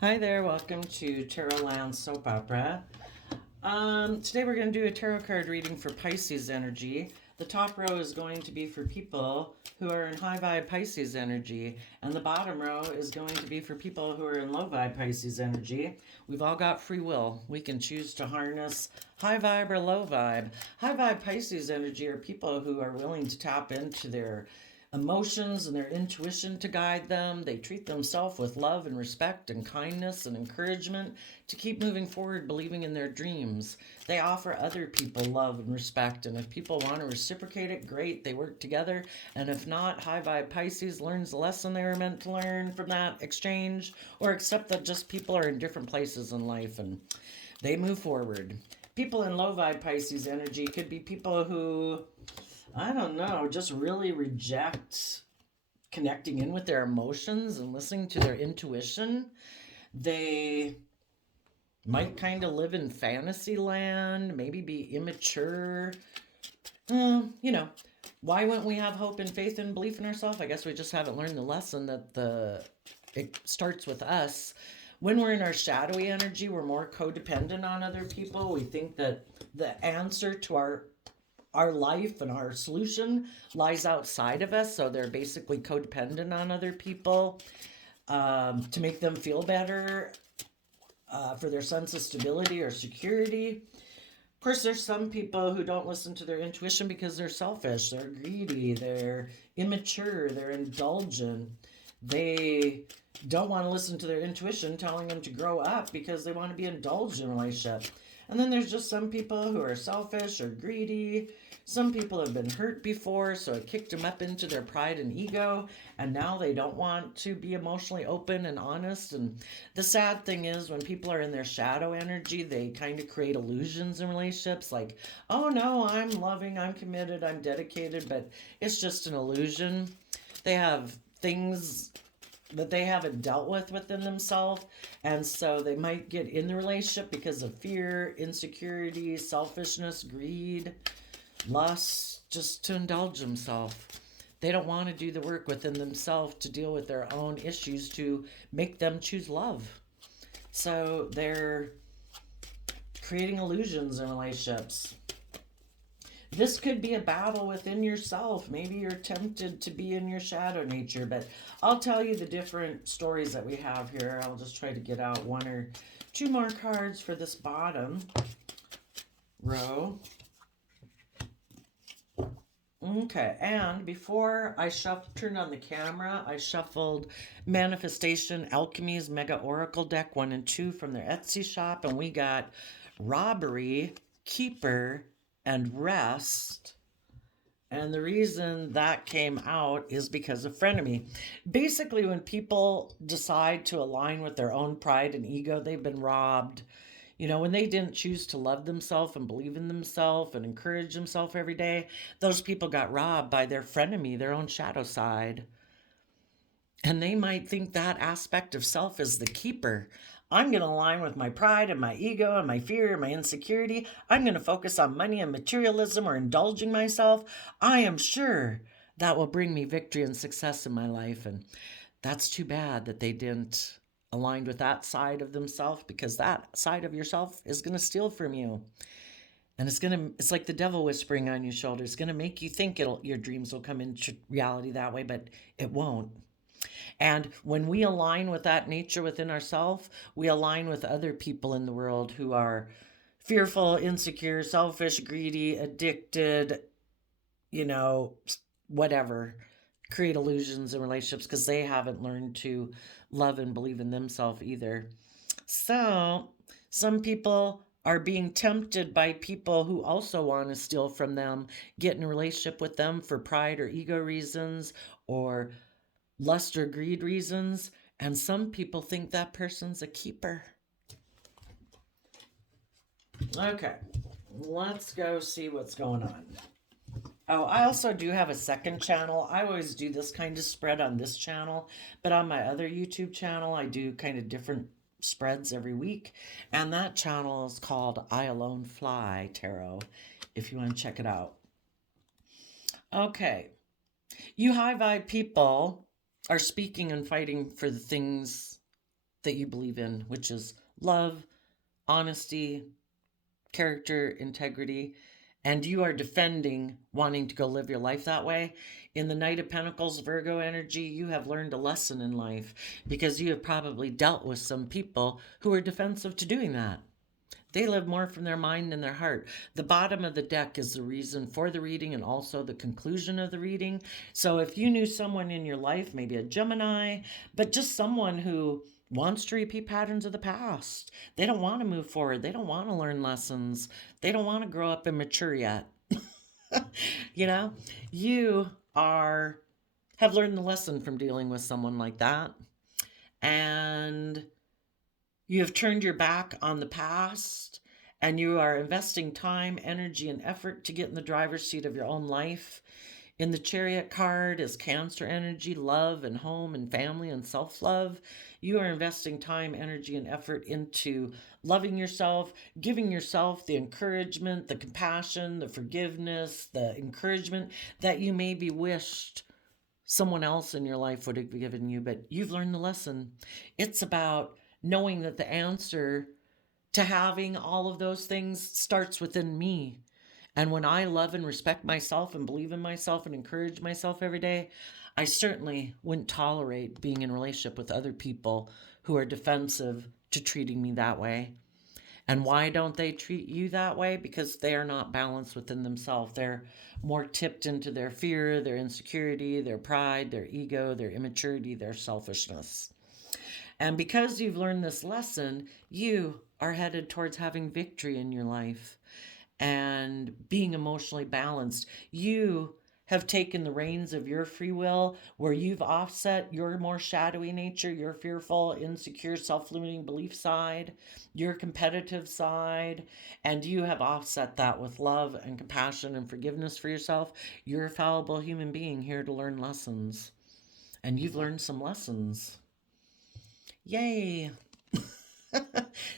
Hi there, welcome to Tarot Land Soap Opera. Today we're going to do a tarot card reading for Pisces energy. The top row is going to be for people who are in high vibe Pisces energy, and the bottom row is going to be for people who are in low vibe Pisces energy. We've all got free will. We can choose to harness high vibe or low vibe. High vibe Pisces energy are people who are willing to tap into their emotions and their intuition to guide them. They treat themselves with love and respect and kindness and encouragement to keep moving forward, believing in their dreams. They offer other people love and respect, and if people want to reciprocate it, great, they work together. And if not, high vibe Pisces learns the lesson they were meant to learn from that exchange, or accept that just people are in different places in life and they move forward. People in low vibe Pisces energy could be people who, I don't know, just really reject connecting in with their emotions and listening to their intuition. They might kind of live in fantasy land, maybe be immature. You know, why wouldn't we have hope and faith and belief in ourselves? I guess we just haven't learned the lesson that it starts with us. When we're in our shadowy energy, we're more codependent on other people. We think that the answer to our life and our solution lies outside of us, so they're basically codependent on other people to make them feel better, for their sense of stability or security. Of course, there's some people who don't listen to their intuition because they're selfish, they're greedy, they're immature, they're indulgent. They don't want to listen to their intuition telling them to grow up because they want to be indulged in a relationship. And then there's just some people who are selfish or greedy. Some people have been hurt before, so it kicked them up into their pride and ego, and now they don't want to be emotionally open and honest. And the sad thing is, when people are in their shadow energy, they kind of create illusions in relationships like, oh no, I'm loving, I'm committed, I'm dedicated, but it's just an illusion. They have things that they haven't dealt with within themselves, and so they might get in the relationship because of fear, insecurity, selfishness, greed, lust, just to indulge themselves. They don't want to do the work within themselves to deal with their own issues to make them choose love. So they're creating illusions in relationships. This could be a battle within yourself. Maybe you're tempted to be in your shadow nature, but I'll tell you the different stories that we have here. I'll just try to get out one or two more cards for this bottom row. Okay, and before I turned on the camera, I shuffled Manifestation Alchemy's Mega Oracle deck 1 and 2 from their Etsy shop, and we got Robbery, Keeper, and Rest. And the reason that came out is because of frenemy. Basically, when people decide to align with their own pride and ego, they've been robbed. When they didn't choose to love themselves and believe in themselves and encourage themselves every day, those people got robbed by their frenemy, their own shadow side. And they might think that aspect of self is the keeper. I'm going to align with my pride and my ego and my fear and my insecurity. I'm going to focus on money and materialism or indulging myself. I am sure that will bring me victory and success in my life. And that's too bad that they didn't align with that side of themselves, because that side of yourself is going to steal from you. And it's like the devil whispering on your shoulder. It's going to make you think your dreams will come into reality that way, but it won't. And when we align with that nature within ourselves, we align with other people in the world who are fearful, insecure, selfish, greedy, addicted, you know, whatever, create illusions in relationships because they haven't learned to love and believe in themselves either. So some people are being tempted by people who also want to steal from them, get in a relationship with them for pride or ego reasons or lust or greed reasons. And some people think that person's a keeper. Okay, let's go see what's going on. Oh, I also do have a second channel. I always do this kind of spread on this channel, but on my other YouTube channel, I do kind of different spreads every week. And that channel is called I Alone Fly Tarot, if you want to check it out. Okay. You high vibe people are speaking and fighting for the things that you believe in, which is love, honesty, character, integrity, and you are defending wanting to go live your life that way. In the Knight of Pentacles, Virgo energy, you have learned a lesson in life because you have probably dealt with some people who are defensive to doing that. They live more from their mind and their heart. The bottom of the deck is the reason for the reading and also the conclusion of the reading. So if you knew someone in your life, maybe a Gemini, but just someone who wants to repeat patterns of the past, they don't want to move forward, they don't want to learn lessons, they don't want to grow up and mature yet. You know, you are have learned the lesson from dealing with someone like that, and you have turned your back on the past, and you are investing time, energy, and effort to get in the driver's seat of your own life. In the Chariot card is Cancer energy, love and home and family and self-love. You are investing time, energy, and effort into loving yourself, giving yourself the encouragement, the compassion, the forgiveness, the encouragement that you maybe wished someone else in your life would have given you, but you've learned the lesson. It's about knowing that the answer to having all of those things starts within me. And when I love and respect myself and believe in myself and encourage myself every day, I certainly wouldn't tolerate being in a relationship with other people who are defensive to treating me that way. And why don't they treat you that way? Because they are not balanced within themselves. They're more tipped into their fear, their insecurity, their pride, their ego, their immaturity, their selfishness. And because you've learned this lesson, you are headed towards having victory in your life and being emotionally balanced. You have taken the reins of your free will, where you've offset your more shadowy nature, your fearful, insecure, self-limiting belief side, your competitive side, and you have offset that with love and compassion and forgiveness for yourself. You're a fallible human being here to learn lessons, and you've learned some lessons. Yay!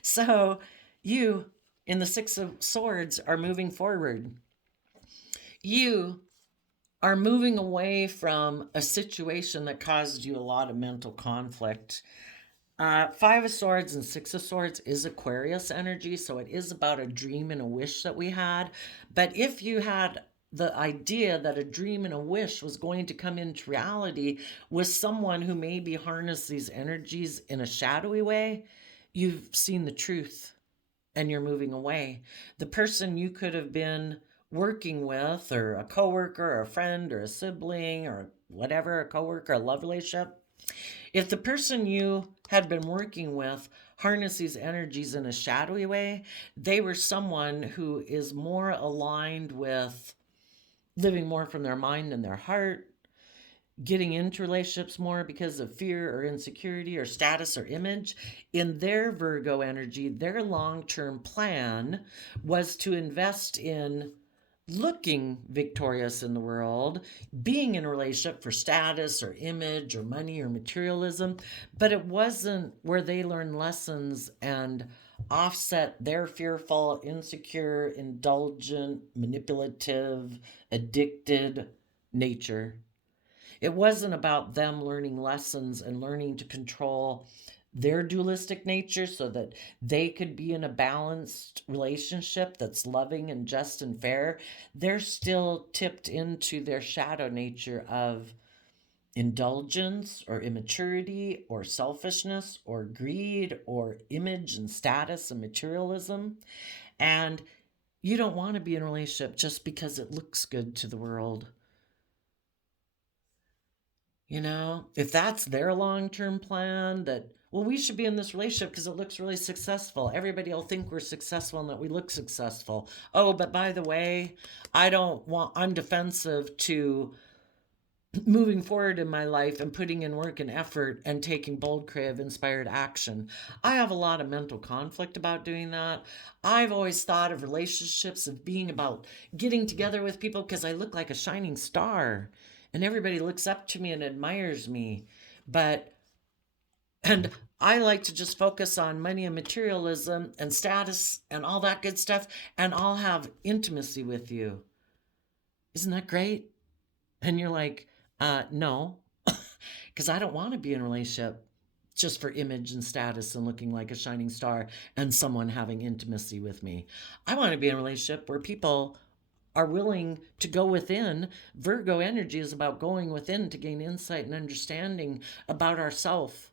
So you, in the Six of Swords, are moving forward. You are moving away from a situation that caused you a lot of mental conflict. Five of Swords and Six of Swords is Aquarius energy, so it is about a dream and a wish that we had. But if you had the idea that a dream and a wish was going to come into reality with someone who maybe harnessed these energies in a shadowy way, you've seen the truth and you're moving away. The person you could have been working with, or a coworker, or a friend, or a sibling, or whatever, a coworker, a love relationship, if the person you had been working with harnessed these energies in a shadowy way, they were someone who is more aligned with living more from their mind and their heart, getting into relationships more because of fear or insecurity or status or image. In their Virgo energy, their long-term plan was to invest in looking victorious in the world, being in a relationship for status or image or money or materialism, but it wasn't where they learned lessons and offset their fearful, insecure, indulgent, manipulative, addicted nature. It wasn't about them learning lessons and learning to control their dualistic nature so that they could be in a balanced relationship that's loving and just and fair. They're still tipped into their shadow nature of indulgence or immaturity or selfishness or greed or image and status and materialism. And you don't want to be in a relationship just because it looks good to the world. You know, if that's their long-term plan, that, well, we should be in this relationship because it looks really successful. Everybody will think we're successful and that we look successful. Oh, but by the way, I'm defensive to moving forward in my life and putting in work and effort and taking bold, creative, inspired action. I have a lot of mental conflict about doing that. I've always thought of relationships of being about getting together with people because I look like a shining star and everybody looks up to me and admires me. And I like to just focus on money and materialism and status and all that good stuff, and I'll have intimacy with you. Isn't that great? And you're like, no, because I don't want to be in a relationship just for image and status and looking like a shining star and someone having intimacy with me. I want to be in a relationship where people are willing to go within. Virgo energy is about going within to gain insight and understanding about ourself,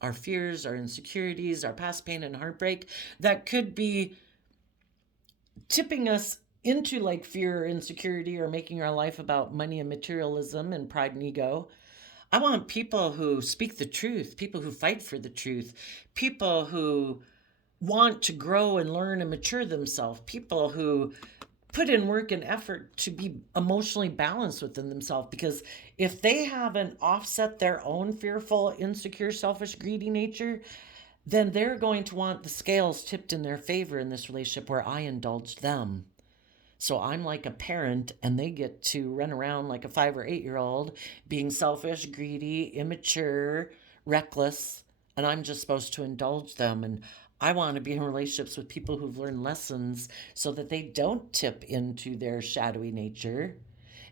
our fears, our insecurities, our past pain and heartbreak that could be tipping us into like fear or insecurity or making our life about money and materialism and pride and ego. I want people who speak the truth, people who fight for the truth, people who want to grow and learn and mature themselves, people who put in work and effort to be emotionally balanced within themselves. Because if they haven't offset their own fearful, insecure, selfish, greedy nature, then they're going to want the scales tipped in their favor in this relationship where I indulge them. So I'm like a parent and they get to run around like a 5 or 8 year old being selfish, greedy, immature, reckless, and I'm just supposed to indulge them. And I want to be in relationships with people who've learned lessons so that they don't tip into their shadowy nature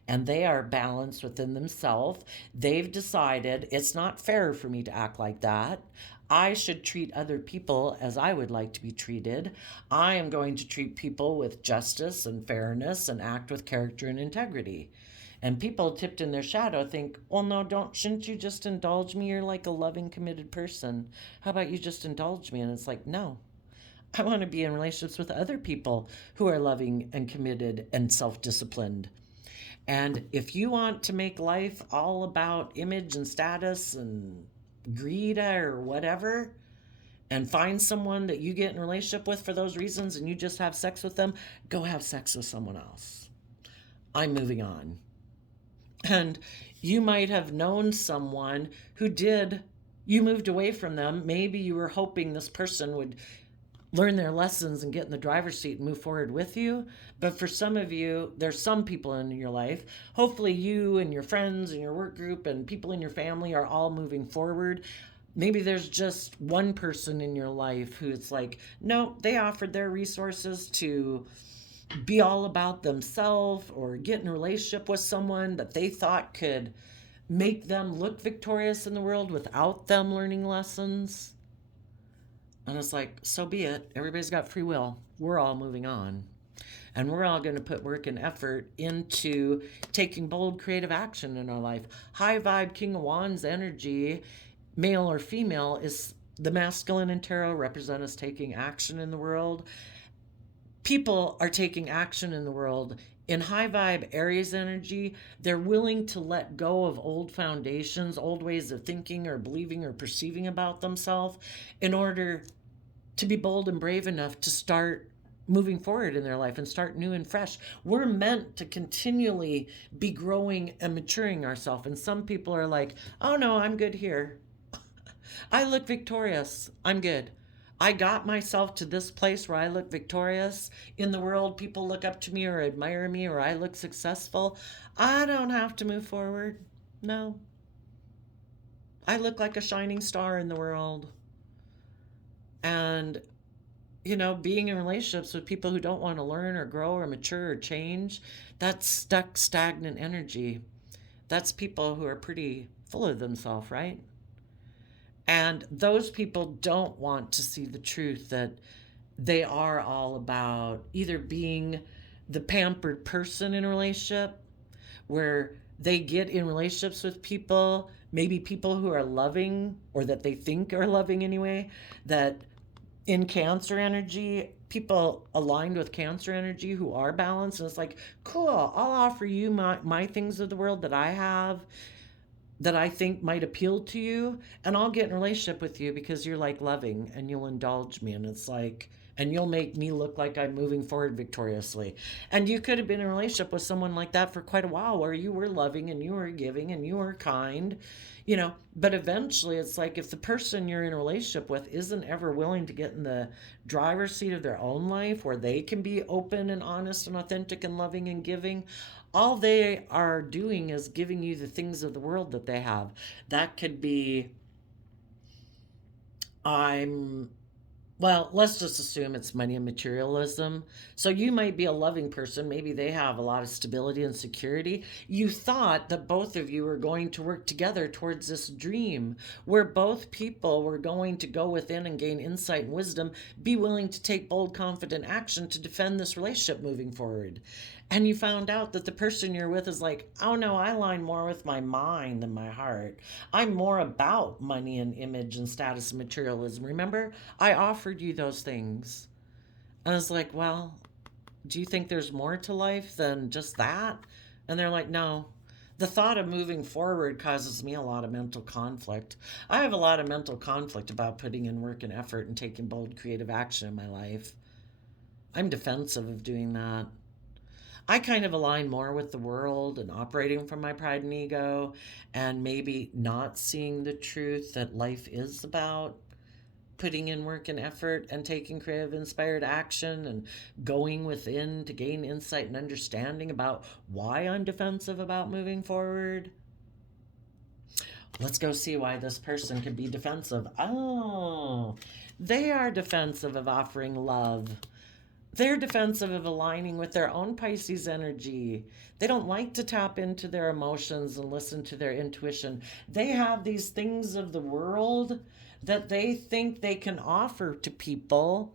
and they are balanced within themselves. They've decided it's not fair for me to act like that. I should treat other people as I would like to be treated. I am going to treat people with justice and fairness and act with character and integrity. And people tipped in their shadow think, well, no, shouldn't you just indulge me? You're like a loving, committed person. How about you just indulge me? And it's like, no, I want to be in relationships with other people who are loving and committed and self disciplined. And if you want to make life all about image and status and greed or whatever, and find someone that you get in a relationship with for those reasons and you just have sex with them, go have sex with someone else. I'm moving on. And you might have known someone who did, you moved away from them. Maybe you were hoping this person would learn their lessons and get in the driver's seat and move forward with you. But for some of you, there's some people in your life. Hopefully, you and your friends and your work group and people in your family are all moving forward. Maybe there's just one person in your life who's like, no, they offered their resources to be all about themselves or get in a relationship with someone that they thought could make them look victorious in the world without them learning lessons. And it's like, so be it. Everybody's got free will. We're all moving on. And we're all going to put work and effort into taking bold, creative action in our life. High vibe King of Wands energy, male or female, is the masculine in tarot, represent us taking action in the world. People are taking action in the world. In high vibe Aries energy, they're willing to let go of old foundations, old ways of thinking or believing or perceiving about themselves in order to be bold and brave enough to start moving forward in their life and start new and fresh. We're meant to continually be growing and maturing ourselves. And some people are like, oh no, I'm good here. I look victorious. I'm good. I got myself to this place where I look victorious in the world. People look up to me or admire me, or I look successful. I don't have to move forward. No. I look like a shining star in the world. And, being in relationships with people who don't want to learn or grow or mature or change, that's stuck, stagnant energy. That's people who are pretty full of themselves, right? And those people don't want to see the truth that they are all about either being the pampered person in a relationship where they get in relationships with people, maybe people who are loving or that they think are loving anyway, that in Cancer energy, people aligned with Cancer energy who are balanced. And it's like, cool, I'll offer you my things of the world that I have that I think might appeal to you, and I'll get in a relationship with you because you're like loving and you'll indulge me. And it's like, and you'll make me look like I'm moving forward victoriously. And you could have been in a relationship with someone like that for quite a while where you were loving and you were giving and you were kind, but eventually it's like if the person you're in a relationship with isn't ever willing to get in the driver's seat of their own life where they can be open and honest and authentic and loving and giving, all they are doing is giving you the things of the world that they have. That could be, I'm Well, let's just assume it's money and materialism. So you might be a loving person. Maybe they have a lot of stability and security. You thought that both of you were going to work together towards this dream where both people were going to go within and gain insight and wisdom, be willing to take bold, confident action to defend this relationship moving forward. And you found out that the person you're with is like, oh no, I align more with my mind than my heart. I'm more about money and image and status and materialism. Remember, I offered you those things. And I was like, well, do you think there's more to life than just that? And they're like, no. The thought of moving forward causes me a lot of mental conflict. I have a lot of mental conflict about putting in work and effort and taking bold creative action in my life. I'm defensive of doing that. I kind of align more with the world and operating from my pride and ego, and maybe not seeing the truth that life is about putting in work and effort and taking creative inspired action and going within to gain insight and understanding about why I'm defensive about moving forward. Let's go see why this person could be defensive. Oh, they are defensive of offering love. They're defensive of aligning with their own Pisces energy. They don't like to tap into their emotions and listen to their intuition. They have these things of the world that they think they can offer to people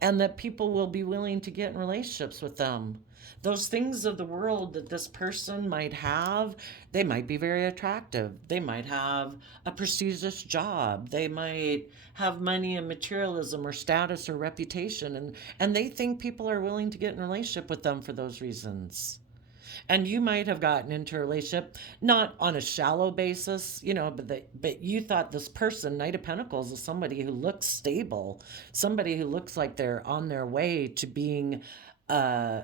and that people will be willing to get in relationships with them. Those things of the world that this person might have, they might be very attractive. They might have a prestigious job. They might have money and materialism or status or reputation. And they think people are willing to get in a relationship with them for those reasons. And you might have gotten into a relationship not on a shallow basis, but you thought this person, Knight of Pentacles, is somebody who looks stable, somebody who looks like they're on their way to being uh,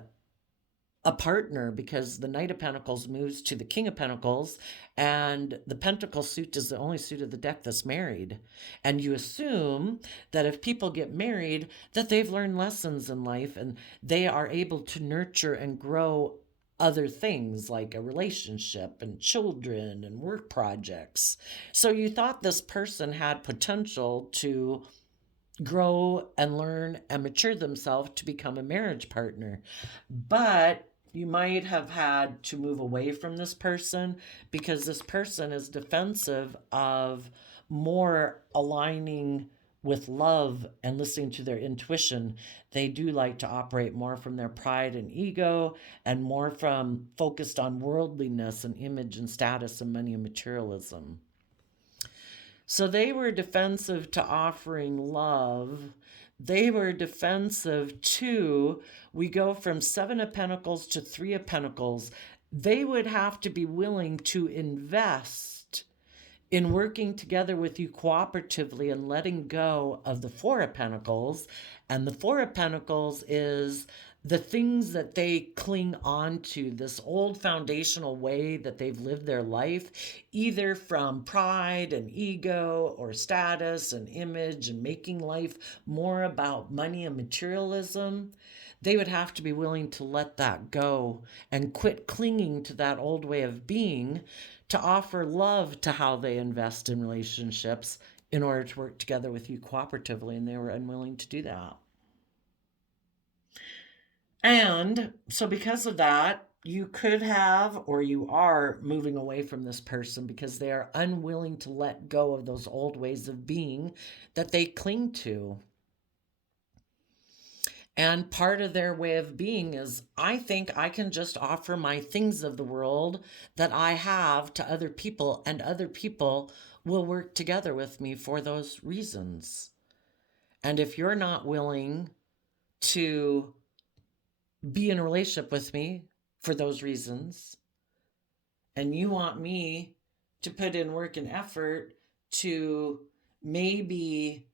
a partner, because the Knight of Pentacles moves to the King of Pentacles, and the Pentacle suit is the only suit of the deck that's married. And you assume that if people get married, that they've learned lessons in life and they are able to nurture and grow other things like a relationship and children and work projects. So you thought this person had potential to grow and learn and mature themselves to become a marriage partner. But you might have had to move away from this person because this person is defensive of more aligning with love and listening to their intuition. They do like to operate more from their pride and ego and more from focused on worldliness and image and status and money and materialism. So they were defensive to offering love. They were defensive to, we go from Seven of Pentacles to Three of Pentacles. They would have to be willing to invest in working together with you cooperatively and letting go of the Four of Pentacles. And the Four of Pentacles is the things that they cling on to, this old foundational way that they've lived their life, either from pride and ego or status and image and making life more about money and materialism. They would have to be willing to let that go and quit clinging to that old way of being to offer love to how they invest in relationships in order to work together with you cooperatively, and they were unwilling to do that. And so, because of that, you could have, or you are moving away from this person because they are unwilling to let go of those old ways of being that they cling to. And part of their way of being is, I think I can just offer my things of the world that I have to other people, and other people will work together with me for those reasons. And if you're not willing to be in a relationship with me for those reasons, and you want me to put in work and effort to maybe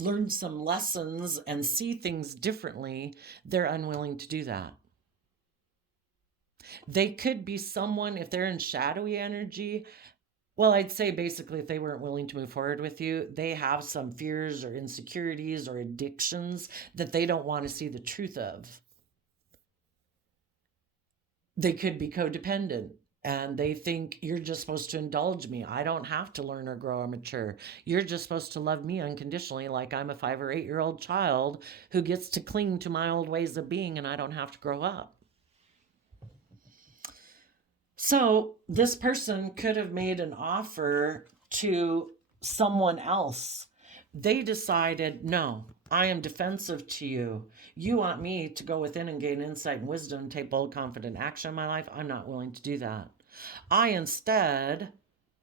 learn some lessons and see things differently, they're unwilling to do that. They could be someone, if they're in shadowy energy, well, I'd say basically if they weren't willing to move forward with you, they have some fears or insecurities or addictions that they don't want to see the truth of. They could be codependent And they think you're just supposed to indulge me. I don't have to learn or grow or mature. You're just supposed to love me unconditionally, like I'm a 5 or 8 year old child who gets to cling to my old ways of being and I don't have to grow up. So this person could have made an offer to someone else. They decided, no, I am defensive to you. You want me to go within and gain insight and wisdom and take bold, confident action in my life. I'm not willing to do that. I instead,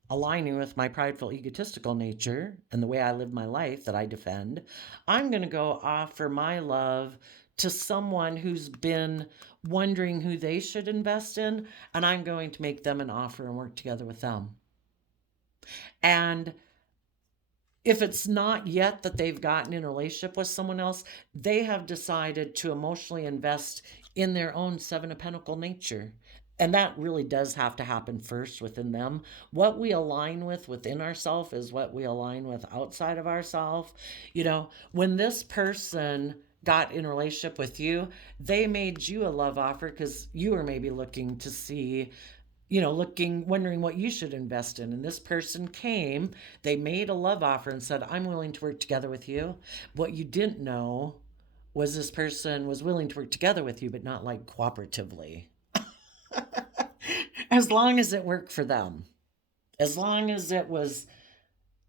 aligning with my prideful, egotistical nature and the way I live my life that I defend, I'm going to go offer my love to someone who's been wondering who they should invest in, and I'm going to make them an offer and work together with them. And if it's not yet that they've gotten in a relationship with someone else, they have decided to emotionally invest in their own Seven of Pentacle nature. And that really does have to happen first within them. What we align with within ourselves is what we align with outside of ourselves. You know, when this person got in a relationship with you, they made you a love offer because you were maybe looking to see, wondering what you should invest in. And this person came, they made a love offer and said, I'm willing to work together with you. What you didn't know was this person was willing to work together with you, but not like cooperatively. As long as it worked for them, as long as it was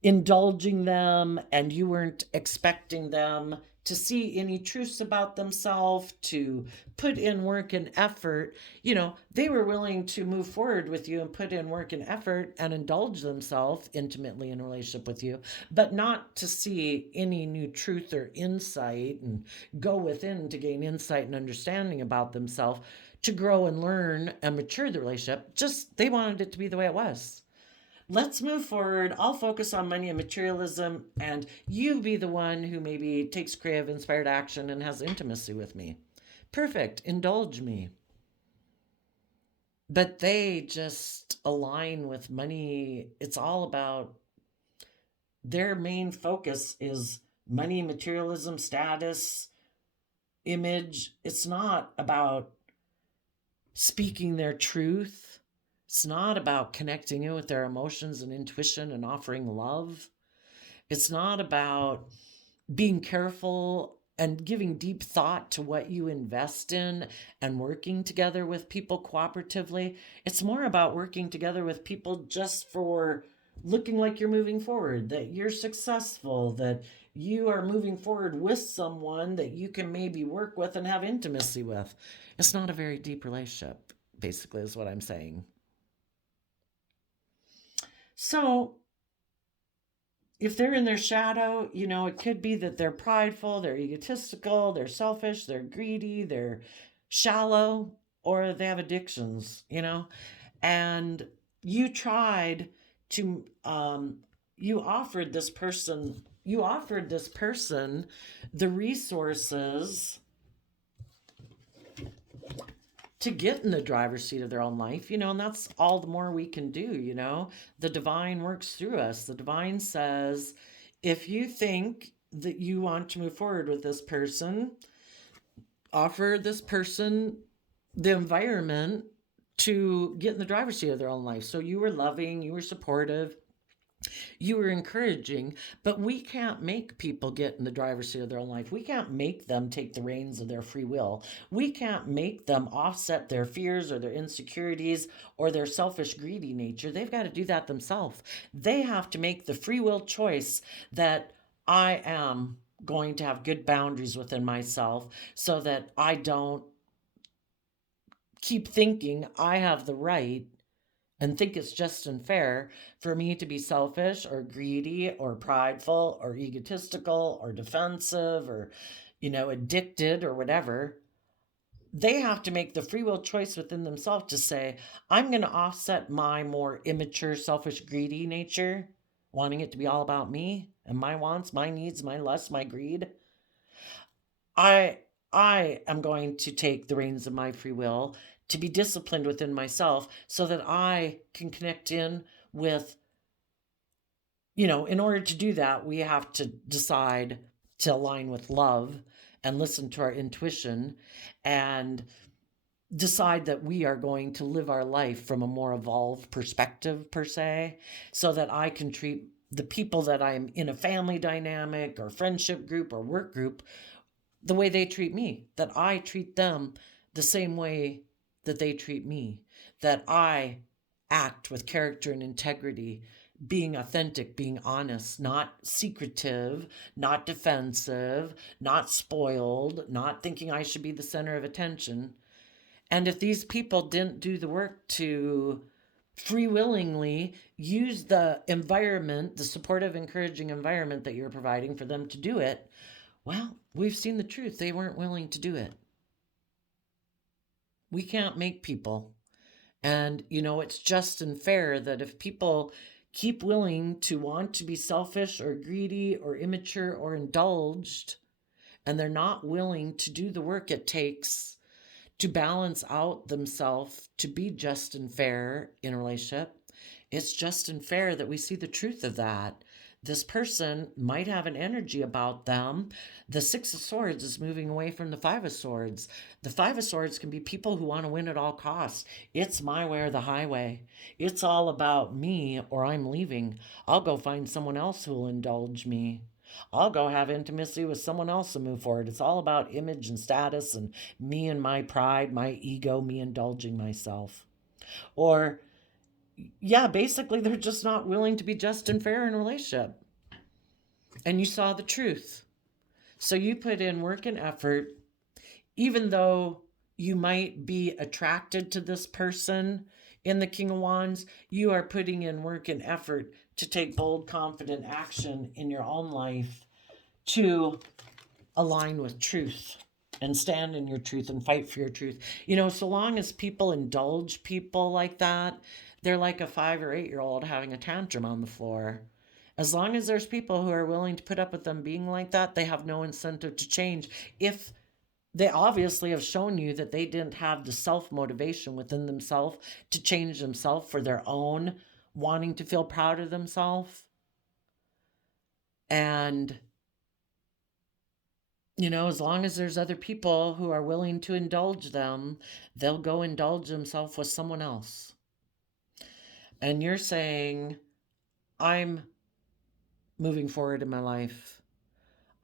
indulging them and you weren't expecting them to see any truths about themselves, to put in work and effort, they were willing to move forward with you and put in work and effort and indulge themselves intimately in a relationship with you, but not to see any new truth or insight and go within to gain insight and understanding about themselves, to grow and learn and mature the relationship. Just they wanted it to be the way it was. Let's move forward. I'll focus on money and materialism, and you be the one who maybe takes creative, inspired action and has intimacy with me. Perfect. Indulge me. But they just align with money. It's all about their main focus is money, materialism, status, image. It's not about speaking their truth. It's not about connecting in with their emotions and intuition and offering love. It's not about being careful and giving deep thought to what you invest in and working together with people cooperatively. It's more about working together with people just for looking like you're moving forward, that you're successful, that you are moving forward with someone that you can maybe work with and have intimacy with. It's not a very deep relationship, basically, is what I'm saying. So, if they're in their shadow, it could be that they're prideful, they're egotistical, they're selfish, they're greedy, they're shallow, or they have addictions, and you tried to, you offered this person the resources to get in the driver's seat of their own life, and that's all the more we can do. The divine works through us. The divine says, if you think that you want to move forward with this person, offer this person the environment to get in the driver's seat of their own life. So you were loving, you were supportive, you were encouraging, but we can't make people get in the driver's seat of their own life. We can't make them take the reins of their free will. We can't make them offset their fears or their insecurities or their selfish, greedy nature. They've got to do that themselves. They have to make the free will choice that I am going to have good boundaries within myself so that I don't keep thinking I have the right and think it's just and fair for me to be selfish or greedy or prideful or egotistical or defensive or, addicted or whatever. They have to make the free will choice within themselves to say, I'm going to offset my more immature, selfish, greedy nature, wanting it to be all about me and my wants, my needs, my lusts, my greed. I am going to take the reins of my free will to be disciplined within myself so that I can connect in with, in order to do that, we have to decide to align with love and listen to our intuition and decide that we are going to live our life from a more evolved perspective, per se, so that I can treat the people that I'm in a family dynamic or friendship group or work group the way they treat me, that I treat them the same way that they treat me, that I act with character and integrity, being authentic, being honest, not secretive, not defensive, not spoiled, not thinking I should be the center of attention. And if these people didn't do the work to free willingly use the environment, the supportive, encouraging environment that you're providing for them to do it, well, we've seen the truth. They weren't willing to do it. We can't make people. And, it's just and fair that if people keep willing to want to be selfish or greedy or immature or indulged, and they're not willing to do the work it takes to balance out themselves to be just and fair in a relationship, it's just and fair that we see the truth of that. This person might have an energy about them. The Six of Swords is moving away from the Five of Swords. The Five of Swords can be people who want to win at all costs. It's my way or the highway. It's all about me or I'm leaving. I'll go find someone else who will indulge me. I'll go have intimacy with someone else and move forward. It's all about image and status and me and my pride, my ego, me indulging myself. Or, yeah, basically, they're just not willing to be just and fair in a relationship. And you saw the truth. So you put in work and effort, even though you might be attracted to this person in the King of Wands, you are putting in work and effort to take bold, confident action in your own life to align with truth and stand in your truth and fight for your truth. So long as people indulge people like that, they're like a 5 or 8-year-old having a tantrum on the floor. As long as there's people who are willing to put up with them being like that, they have no incentive to change. If they obviously have shown you that they didn't have the self-motivation within themselves to change themselves for their own wanting to feel proud of themselves. And, as long as there's other people who are willing to indulge them, they'll go indulge themselves with someone else. And you're saying, I'm moving forward in my life.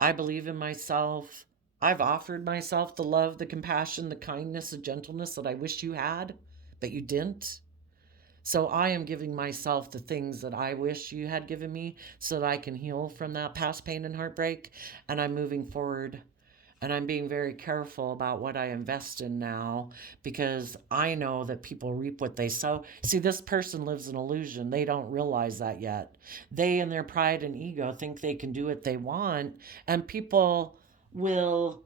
I believe in myself. I've offered myself the love, the compassion, the kindness, the gentleness that I wish you had, but you didn't. So I am giving myself the things that I wish you had given me so that I can heal from that past pain and heartbreak. And I'm moving forward. And I'm being very careful about what I invest in now because I know that people reap what they sow. See, this person lives an illusion. They don't realize that yet. They, in their pride and ego, think they can do what they want. And people will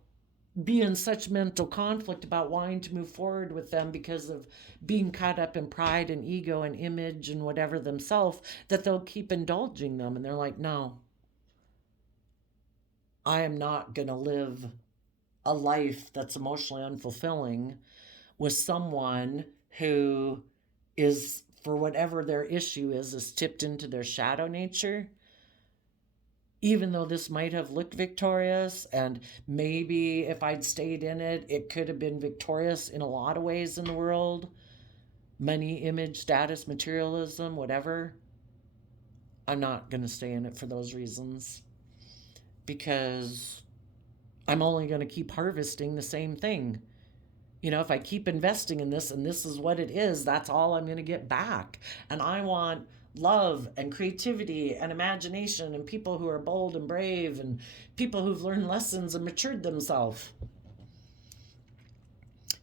be in such mental conflict about wanting to move forward with them because of being caught up in pride and ego and image and whatever themselves that they'll keep indulging them. And they're like, no, I am not going to live a life that's emotionally unfulfilling with someone who is, for whatever their issue is tipped into their shadow nature. Even though this might have looked victorious, and maybe if I'd stayed in it, it could have been victorious in a lot of ways in the world. Money, image, status, materialism, whatever. I'm not going to stay in it for those reasons. Because I'm only going to keep harvesting the same thing. If I keep investing in this and this is what it is, that's all I'm going to get back. And I want love and creativity and imagination and people who are bold and brave and people who've learned lessons and matured themselves.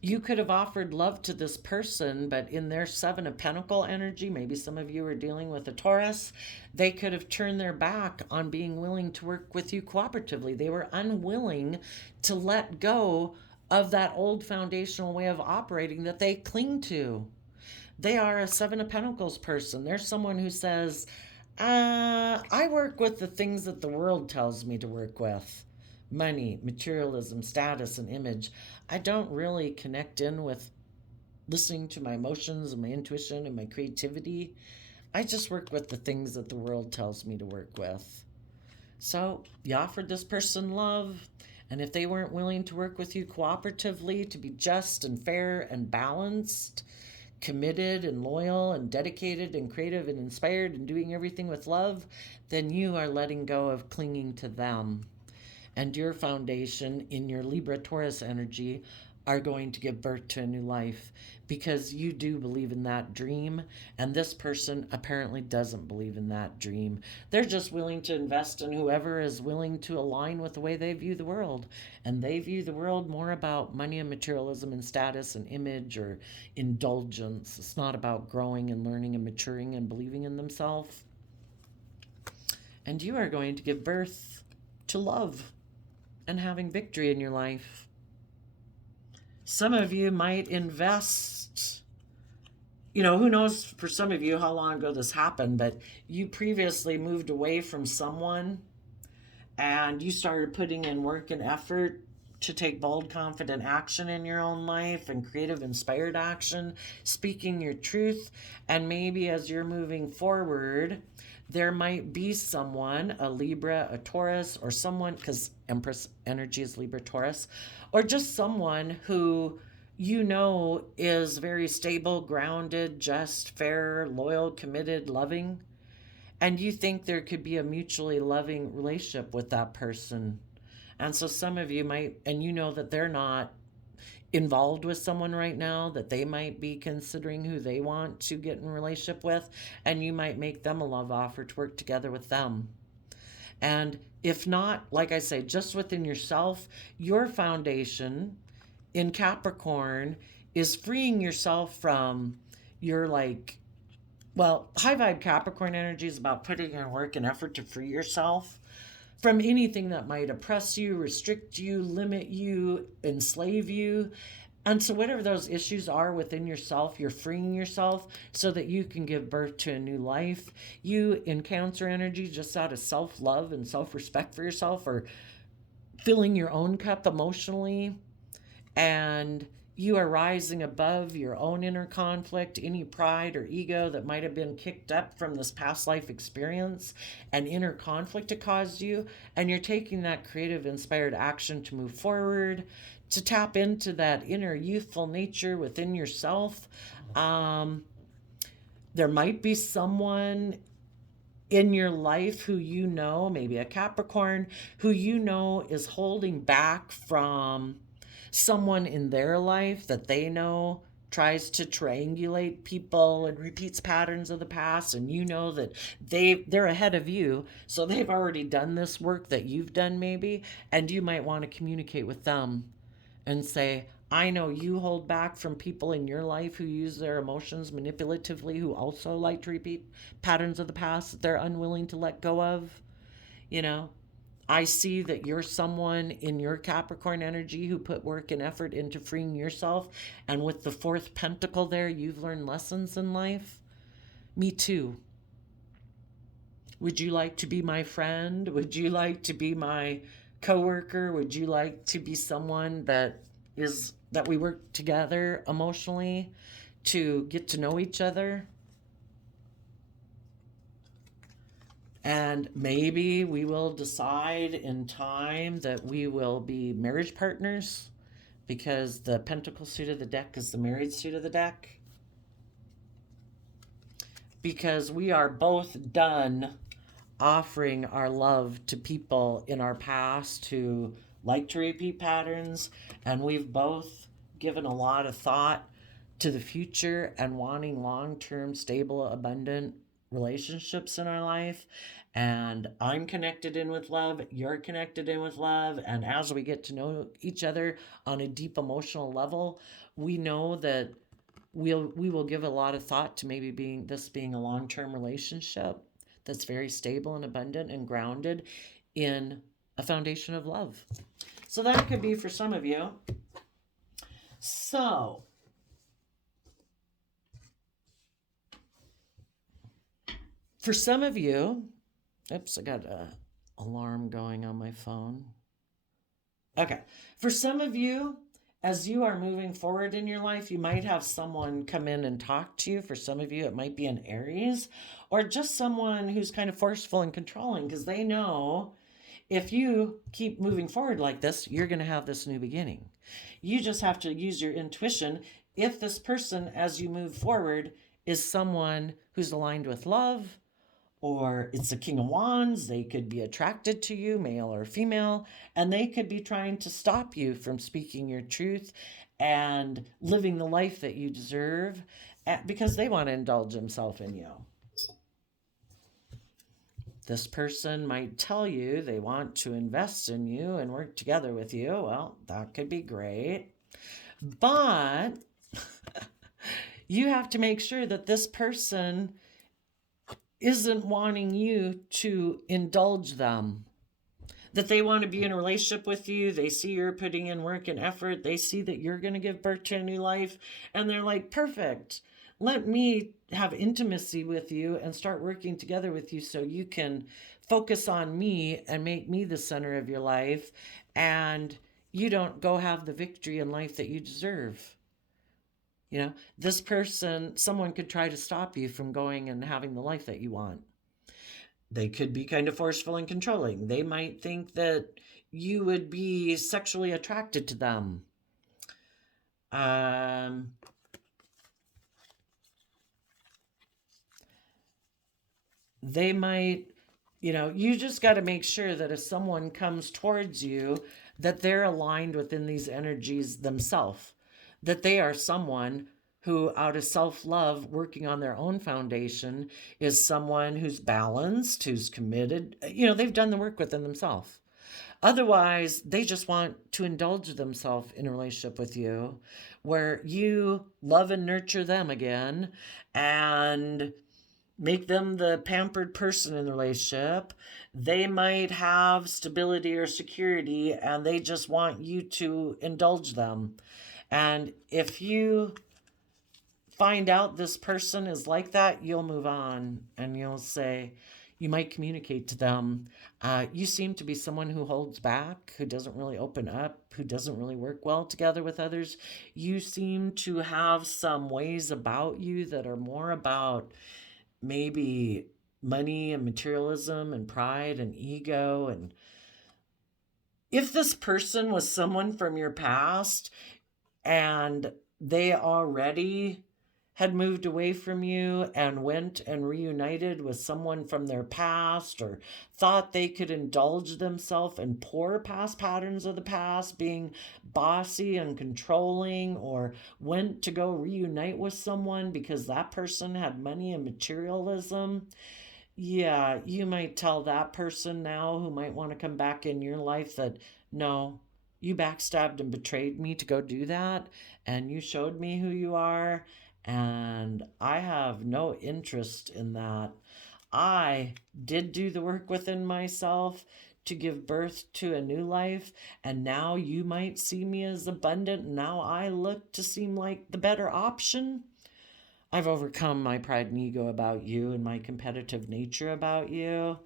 You could have offered love to this person, but in their Seven of Pentacle energy, maybe some of you are dealing with a Taurus, they could have turned their back on being willing to work with you cooperatively. They were unwilling to let go of that old foundational way of operating that they cling to. They are a Seven of Pentacles person. They're someone who says, I work with the things that the world tells me to work with. Money, materialism, status, and image. I don't really connect in with listening to my emotions and my intuition and my creativity. I just work with the things that the world tells me to work with. So you offered this person love, And if they weren't willing to work with you cooperatively to be just and fair and balanced, committed and loyal and dedicated and creative and inspired and doing everything with love, then you are letting go of clinging to them. And your foundation in your Libra Taurus energy are going to give birth to a new life because you do believe in that dream, and this person apparently doesn't believe in that dream. They're just willing to invest in whoever is willing to align with the way they view the world, and they view the world more about money and materialism and status and image or indulgence. It's not about growing and learning and maturing and believing in themselves. And you are going to give birth to love and having victory in your life. Some of you might invest, who knows for some of you how long ago this happened, but you previously moved away from someone and you started putting in work and effort to take bold, confident action in your own life and creative, inspired action, speaking your truth. And maybe as you're moving forward, there might be someone, a Libra, a Taurus, or someone, because Empress energy is Libra, Taurus, or just someone who is very stable, grounded, just, fair, loyal, committed, loving. And you think there could be a mutually loving relationship with that person. And so some of you might, and that they're not involved with someone right now, that they might be considering who they want to get in a relationship with, and you might make them a love offer to work together with them. And if not, like I say, just within yourself, your foundation in Capricorn is freeing yourself from your high vibe Capricorn energy is about putting in work and effort to free yourself from anything that might oppress you, restrict you, limit you, enslave you. And so whatever those issues are within yourself, you're freeing yourself so that you can give birth to a new life. You, in Cancer energy, just out of self-love and self-respect for yourself, or filling your own cup emotionally, and you are rising above your own inner conflict, any pride or ego that might have been kicked up from this past life experience and inner conflict it caused you. And you're taking that creative, inspired action to move forward, to tap into that inner youthful nature within yourself. There might be someone in your life who maybe a Capricorn, who is holding back from someone in their life that they know tries to triangulate people and repeats patterns of the past, and that they're ahead of you, so they've already done this work that you've done maybe, and you might want to communicate with them and say, I know you hold back from people in your life who use their emotions manipulatively, who also like to repeat patterns of the past that they're unwilling to let go of. I see that you're someone in your Capricorn energy who put work and effort into freeing yourself. And with the fourth pentacle there, you've learned lessons in life. Me too. Would you like to be my friend? Would you like to be my coworker? Would you like to be someone that we work together emotionally to get to know each other? And maybe we will decide in time that we will be marriage partners, because the pentacle suit of the deck is the married suit of the deck. Because we are both done offering our love to people in our past who like to repeat patterns, and we've both given a lot of thought to the future and wanting long-term, stable, abundant relationships in our life. And I'm connected in with love, you're connected in with love, and as we get to know each other on a deep emotional level, we know that we will give a lot of thought to maybe being a long-term relationship that's very stable and abundant and grounded in a foundation of love. So that could be for some of you. So for some of you, oops, I got an alarm going on my phone. Okay. For some of you, as you are moving forward in your life, you might have someone come in and talk to you. For some of you, it might be an Aries, or just someone who's kind of forceful and controlling, because they know if you keep moving forward like this, you're going to have this new beginning. You just have to use your intuition. If this person, as you move forward, is someone who's aligned with love, or it's a king of wands, they could be attracted to you, male or female, and they could be trying to stop you from speaking your truth and living the life that you deserve because they want to indulge themselves in you. This person might tell you they want to invest in you and work together with you. Well, that could be great. But you have to make sure that this person isn't wanting you to indulge them, that they want to be in a relationship with you. They see you're putting in work and effort. They see that you're going to give birth to a new life. And they're like, perfect. Let me have intimacy with you and start working together with you so you can focus on me and make me the center of your life. And you don't go have the victory in life that you deserve. This person, someone could try to stop you from going and having the life that you want. They could be kind of forceful and controlling. They might think that you would be sexually attracted to them. They might, you just got to make sure that if someone comes towards you, that they're aligned within these energies themselves, that they are someone who, out of self-love, working on their own foundation, is someone who's balanced, who's committed. They've done the work within themselves. Otherwise, they just want to indulge themselves in a relationship with you where you love and nurture them again and make them the pampered person in the relationship. They might have stability or security and they just want you to indulge them. And if you find out this person is like that, you'll move on and you'll say, you might communicate to them, you seem to be someone who holds back, who doesn't really open up, who doesn't really work well together with others. You seem to have some ways about you that are more about maybe money and materialism and pride and ego. And if this person was someone from your past and they already had moved away from you and went and reunited with someone from their past, or thought they could indulge themselves in poor past patterns of the past, being bossy and controlling, or went to go reunite with someone because that person had money and materialism, yeah, you might tell that person now who might want to come back in your life that, no, you backstabbed and betrayed me to go do that, and you showed me who you are, and I have no interest in that. I did do the work within myself to give birth to a new life, and now you might see me as abundant. Now I look to seem like the better option. I've overcome my pride and ego about you and my competitive nature about you,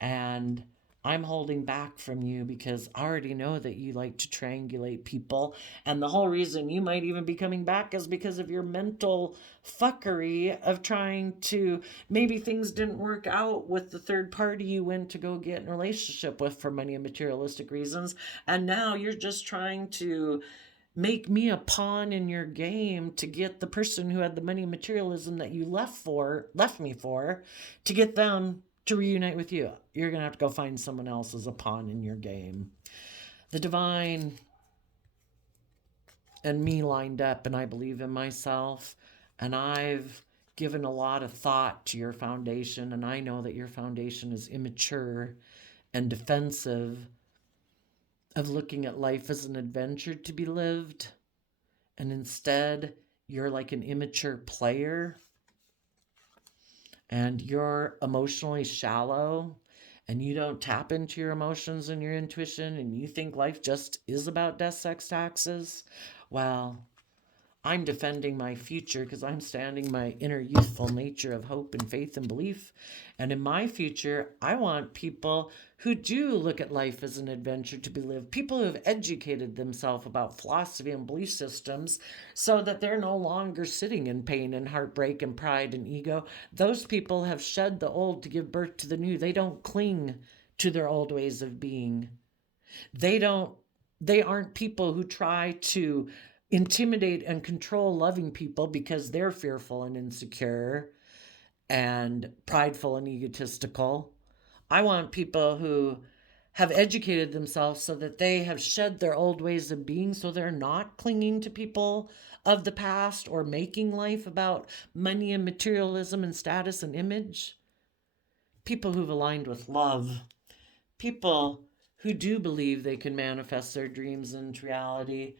and I'm holding back from you because I already know that you like to triangulate people. And the whole reason you might even be coming back is because of your mental fuckery of trying to, maybe things didn't work out with the third party you went to go get in a relationship with for money and materialistic reasons. And now you're just trying to make me a pawn in your game to get the person who had the money and materialism that you left me for, to get them to reunite with you. You're going to have to go find someone else as a pawn in your game. The divine and me lined up, and I believe in myself, and I've given a lot of thought to your foundation, and I know that your foundation is immature and defensive of looking at life as an adventure to be lived, and instead you're like an immature player, and you're emotionally shallow, and you don't tap into your emotions and your intuition, and you think life just is about death, sex, taxes. Well, I'm defending my future because I'm standing my inner youthful nature of hope and faith and belief. And in my future, I want people who do look at life as an adventure to be lived, people who have educated themselves about philosophy and belief systems so that they're no longer sitting in pain and heartbreak and pride and ego. Those people have shed the old to give birth to the new. They don't cling to their old ways of being. They don't they aren't people who try to intimidate and control loving people because they're fearful and insecure and prideful and egotistical. I want people who have educated themselves so that they have shed their old ways of being so they're not clinging to people of the past or making life about money and materialism and status and image. People who've aligned with love. People who do believe they can manifest their dreams into reality.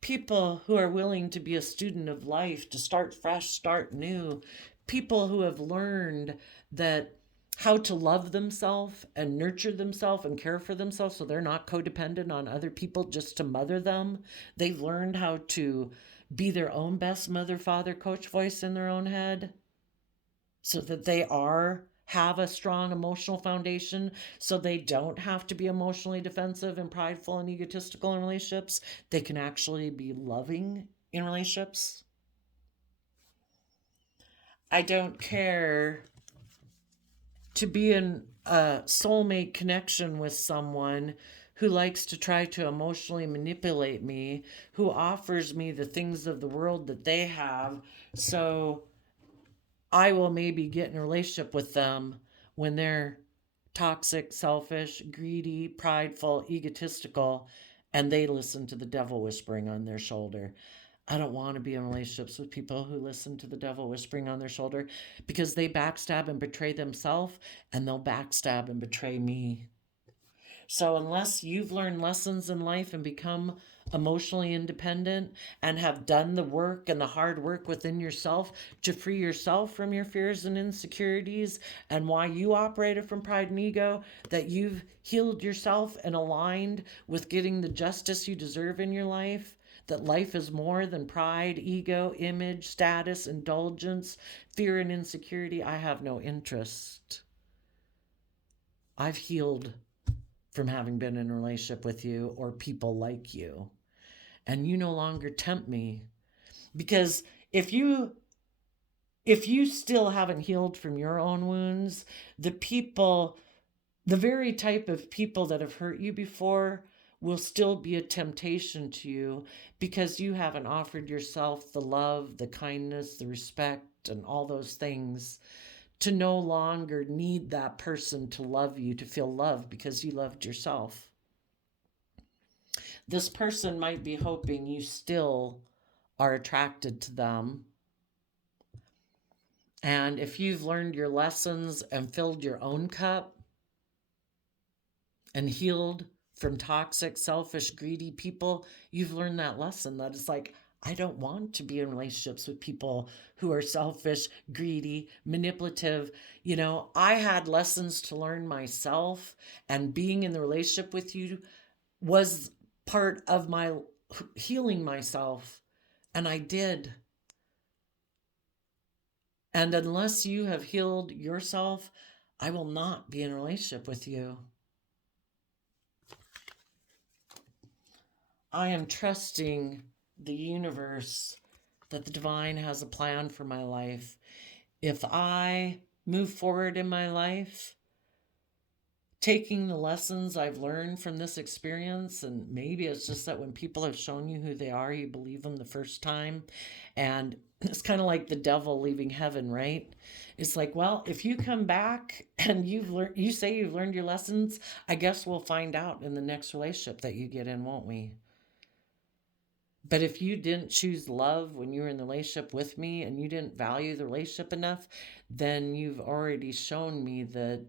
People who are willing to be a student of life, to start fresh, start new. People who have learned that how to love themselves and nurture themselves and care for themselves so they're not codependent on other people just to mother them. They've learned how to be their own best mother, father, coach voice in their own head so that they have a strong emotional foundation so they don't have to be emotionally defensive and prideful and egotistical in relationships. They can actually be loving in relationships. I don't care to be in a soulmate connection with someone who likes to try to emotionally manipulate me, who offers me the things of the world that they have. So I will maybe get in a relationship with them when they're toxic, selfish, greedy, prideful, egotistical, and they listen to the devil whispering on their shoulder. I don't want to be in relationships with people who listen to the devil whispering on their shoulder because they backstab and betray themselves and they'll backstab and betray me. So, unless you've learned lessons in life and become emotionally independent and have done the work and the hard work within yourself to free yourself from your fears and insecurities and why you operated from pride and ego, that you've healed yourself and aligned with getting the justice you deserve in your life, that life is more than pride, ego, image, status, indulgence, fear, and insecurity, I have no interest. I've healed from having been in a relationship with you or people like you. And you no longer tempt me. Because if you still haven't healed from your own wounds, the very type of people that have hurt you before will still be a temptation to you because you haven't offered yourself the love, the kindness, the respect, and all those things to no longer need that person to love you, to feel loved because you loved yourself. This person might be hoping you still are attracted to them. And if you've learned your lessons and filled your own cup and healed from toxic, selfish, greedy people, you've learned that lesson that it's like, I don't want to be in relationships with people who are selfish, greedy, manipulative. I had lessons to learn myself, and being in the relationship with you was part of my healing myself, and I did. And unless you have healed yourself, I will not be in a relationship with you. I am trusting the universe that the divine has a plan for my life. If I move forward in my life, taking the lessons I've learned from this experience, and maybe it's just that when people have shown you who they are, you believe them the first time. And it's kind of like the devil leaving heaven, right? It's like, well, if you come back and you say you've learned your lessons, I guess we'll find out in the next relationship that you get in, won't we? But if you didn't choose love when you were in the relationship with me and you didn't value the relationship enough, then you've already shown me that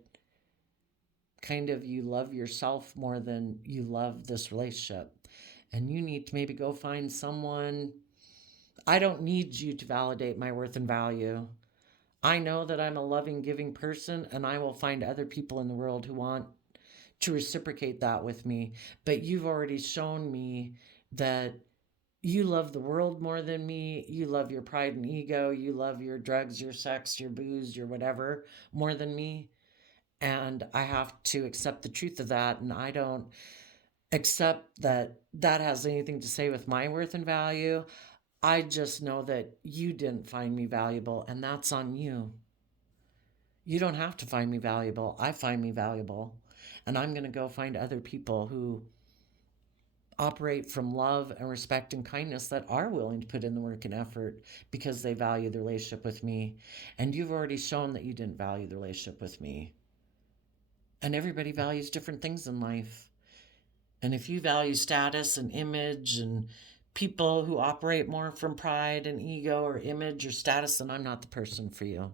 kind of you love yourself more than you love this relationship. And you need to maybe go find someone. I don't need you to validate my worth and value. I know that I'm a loving, giving person, and I will find other people in the world who want to reciprocate that with me. But you've already shown me that you love the world more than me. You love your pride and ego. You love your drugs, your sex, your booze, your whatever more than me. And I have to accept the truth of that. And I don't accept that that has anything to say with my worth and value. I just know that you didn't find me valuable, and that's on you. You don't have to find me valuable. I find me valuable. and I'm going to go find other people who operate from love and respect and kindness that are willing to put in the work and effort because they value the relationship with me. And you've already shown that you didn't value the relationship with me. And everybody values different things in life. And if you value status and image and people who operate more from pride and ego or image or status, then I'm not the person for you.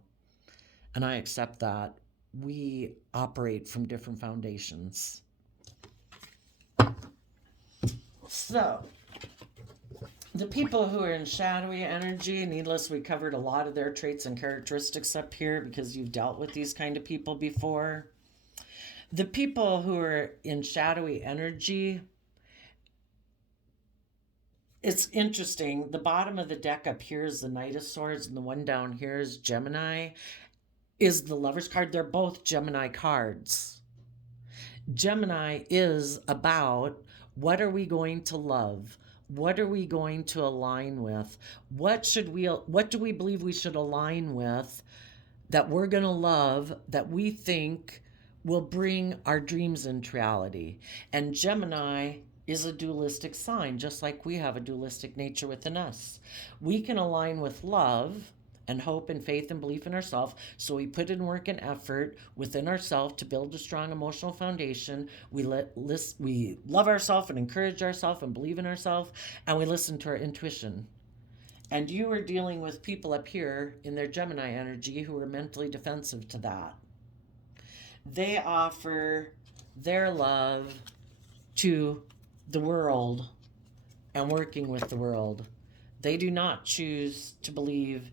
And I accept that. We operate from different foundations. So, the people who are in shadowy energy, needless, we covered a lot of their traits and characteristics up here because you've dealt with these kind of people before. The people who are in shadowy energy, it's interesting. The bottom of the deck up here is the Knight of Swords, and the one down here is Gemini, is the Lover's card. They're both Gemini cards. Gemini is about what are we going to love? What are we going to align with? What do we believe we should align with that we're going to love, that we think will bring our dreams into reality? And Gemini is a dualistic sign, just like we have a dualistic nature within us. We can align with love and hope and faith and belief in ourselves. So we put in work and effort within ourselves to build a strong emotional foundation. We love ourselves and encourage ourselves and believe in ourselves, and we listen to our intuition. And you are dealing with people up here in their Gemini energy who are mentally defensive to that. They offer their love to the world and working with the world. They do not choose to believe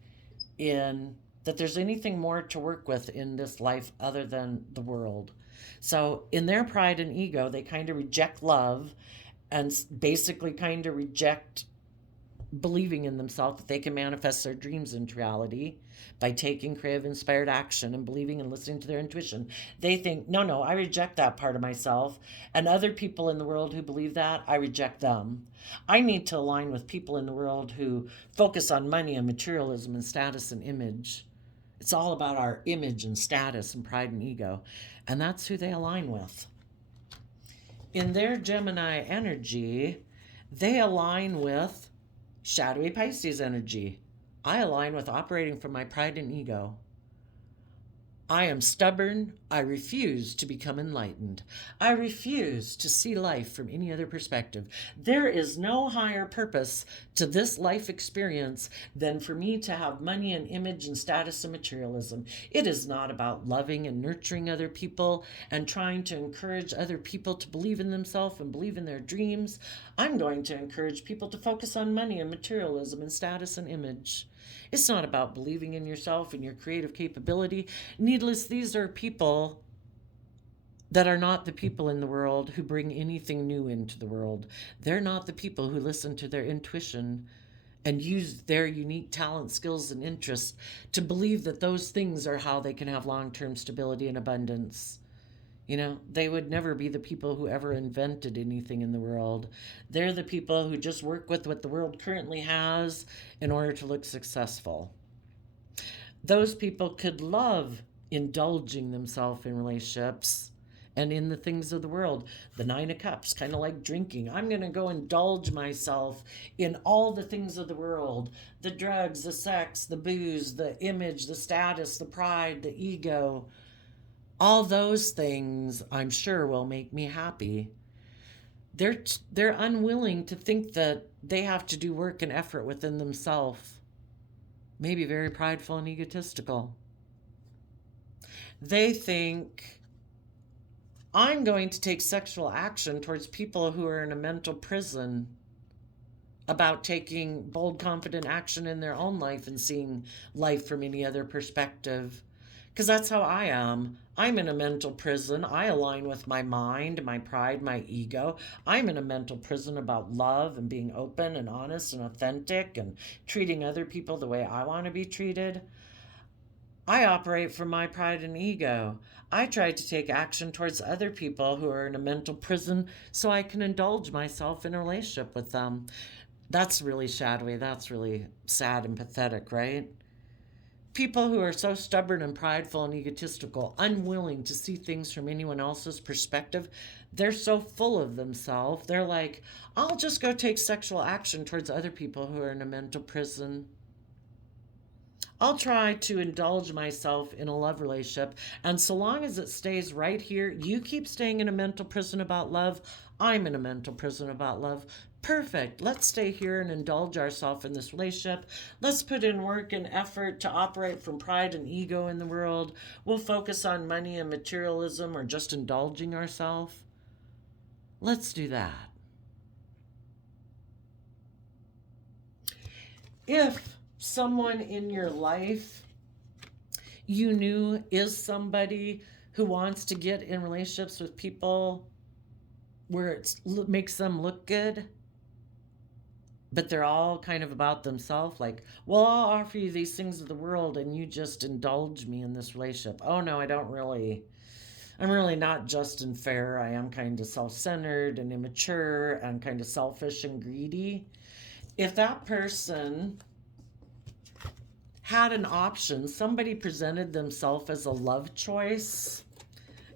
in that there's anything more to work with in this life other than the world. So in their pride and ego, they kind of reject love and basically kind of reject believing in themselves that they can manifest their dreams into reality by taking creative inspired action and believing and listening to their intuition. They think, no, I reject that part of myself. And other people in the world who believe that, I reject them. I need to align with people in the world who focus on money and materialism and status and image. It's all about our image and status and pride and ego. And that's who they align with. In their Gemini energy, they align with shadowy Pisces energy. I align with operating from my pride and ego. I am stubborn. I refuse to become enlightened. I refuse to see life from any other perspective. There is no higher purpose to this life experience than for me to have money and image and status and materialism. It is not about loving and nurturing other people and trying to encourage other people to believe in themselves and believe in their dreams. I'm going to encourage people to focus on money and materialism and status and image. It's not about believing in yourself and your creative capability. Needless, these are people that are not the people in the world who bring anything new into the world. They're not the people who listen to their intuition and use their unique talent, skills, and interests to believe that those things are how they can have long-term stability and abundance. You know, they would never be the people who ever invented anything in the world. They're the people who just work with what the world currently has in order to look successful. Those people could love indulging themselves in relationships and in the things of the world. The Nine of Cups, kind of like drinking. I'm going to go indulge myself in all the things of the world. The drugs, the sex, the booze, the image, the status, the pride, the ego. All those things, I'm sure, will make me happy. They're unwilling to think that they have to do work and effort within themselves. Maybe very prideful and egotistical. They think, I'm going to take sexual action towards people who are in a mental prison about taking bold, confident action in their own life and seeing life from any other perspective. Because that's how I am. I'm in a mental prison. I align with my mind, my pride, my ego. I'm in a mental prison about love and being open and honest and authentic and treating other people the way I want to be treated. I operate from my pride and ego. I try to take action towards other people who are in a mental prison so I can indulge myself in a relationship with them. That's really shadowy. That's really sad and pathetic, right? People who are so stubborn and prideful and egotistical, unwilling to see things from anyone else's perspective, they're so full of themselves. They're like, I'll just go take sexual action towards other people who are in a mental prison. I'll try to indulge myself in a love relationship. And so long as it stays right here, you keep staying in a mental prison about love. I'm in a mental prison about love. Perfect. Let's stay here and indulge ourselves in this relationship. Let's put in work and effort to operate from pride and ego in the world. We'll focus on money and materialism or just indulging ourselves. Let's do that. If someone in your life you knew is somebody who wants to get in relationships with people where it makes them look good, but they're all kind of about themselves, like, well, I'll offer you these things of the world and you just indulge me in this relationship. Oh no, I'm really not just and fair. I am kind of self-centered and immature and kind of selfish and greedy. If that person had an option, somebody presented themselves as a love choice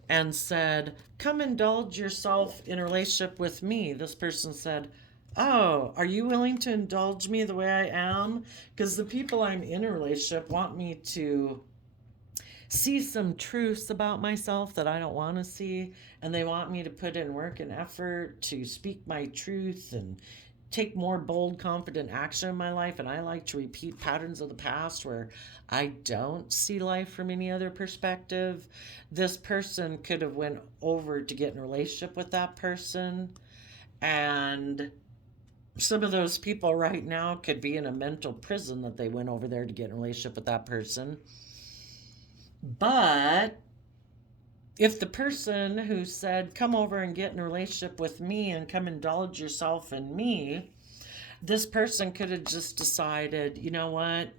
and said, come indulge yourself in a relationship with me. This person said, oh, are you willing to indulge me the way I am? Because the people I'm in a relationship want me to see some truths about myself that I don't want to see, and they want me to put in work and effort to speak my truth and take more bold, confident action in my life. And I like to repeat patterns of the past where I don't see life from any other perspective. This person could have went over to get in a relationship with that person, and some of those people right now could be in a mental prison that they went over there to get in a relationship with that person. But if the person who said, come over and get in a relationship with me and come indulge yourself in me, this person could have just decided, you know what,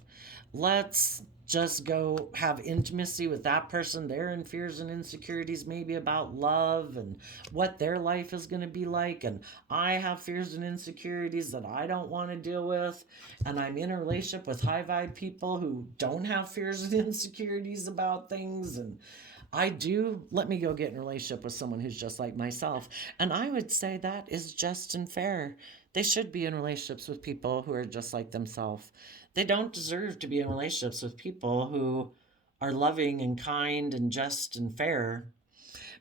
let's just go have intimacy with that person. They're in fears and insecurities, maybe about love and what their life is going to be like. And I have fears and insecurities that I don't want to deal with. And I'm in a relationship with high vibe people who don't have fears and insecurities about things. And let me go get in a relationship with someone who's just like myself. And I would say that is just and fair. They should be in relationships with people who are just like themselves. They don't deserve to be in relationships with people who are loving and kind and just and fair.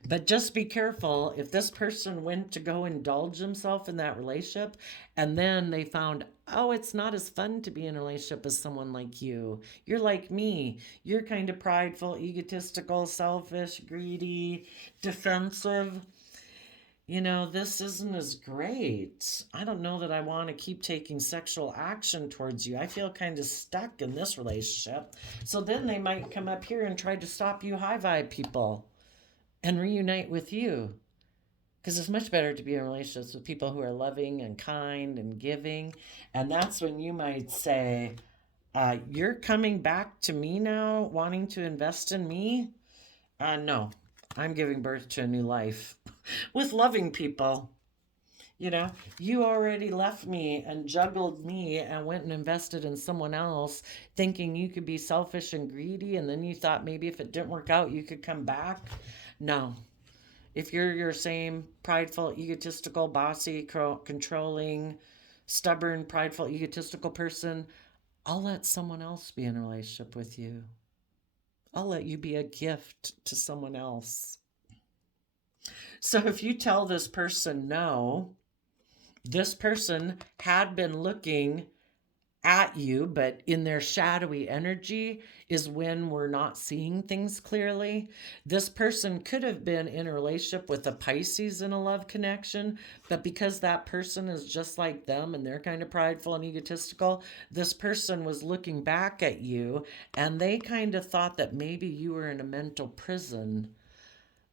But just be careful if this person went to go indulge himself in that relationship and then they found, oh, it's not as fun to be in a relationship as someone like you. You're like me. You're kind of prideful, egotistical, selfish, greedy, defensive. This isn't as great. I don't know that I want to keep taking sexual action towards you. I feel kind of stuck in this relationship. So then they might come up here and try to stop you high vibe people and reunite with you. Because it's much better to be in relationships with people who are loving and kind and giving. And that's when you might say, you're coming back to me now, wanting to invest in me? No, I'm giving birth to a new life with loving people. You already left me and juggled me and went and invested in someone else thinking you could be selfish and greedy, and then you thought maybe if it didn't work out you could come back. No. If you're your same prideful, egotistical, bossy, controlling, stubborn, prideful, egotistical person, I'll let someone else be in a relationship with you. I'll let you be a gift to someone else. So if you tell this person no, this person had been looking at you, but in their shadowy energy is when we're not seeing things clearly. This person could have been in a relationship with a Pisces in a love connection, but because that person is just like them and they're kind of prideful and egotistical, this person was looking back at you and they kind of thought that maybe you were in a mental prison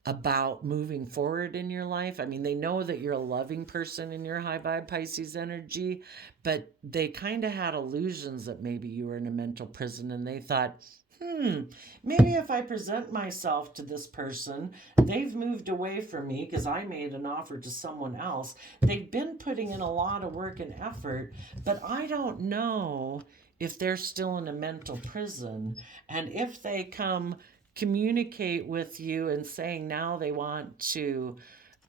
about moving forward in your life. I mean, they know that you're a loving person in your high vibe Pisces energy, but they kind of had illusions that maybe you were in a mental prison, and they thought, maybe if I present myself to this person, they've moved away from me because I made an offer to someone else. They've been putting in a lot of work and effort, but I don't know if they're still in a mental prison. And if they come communicate with you and saying now they want to,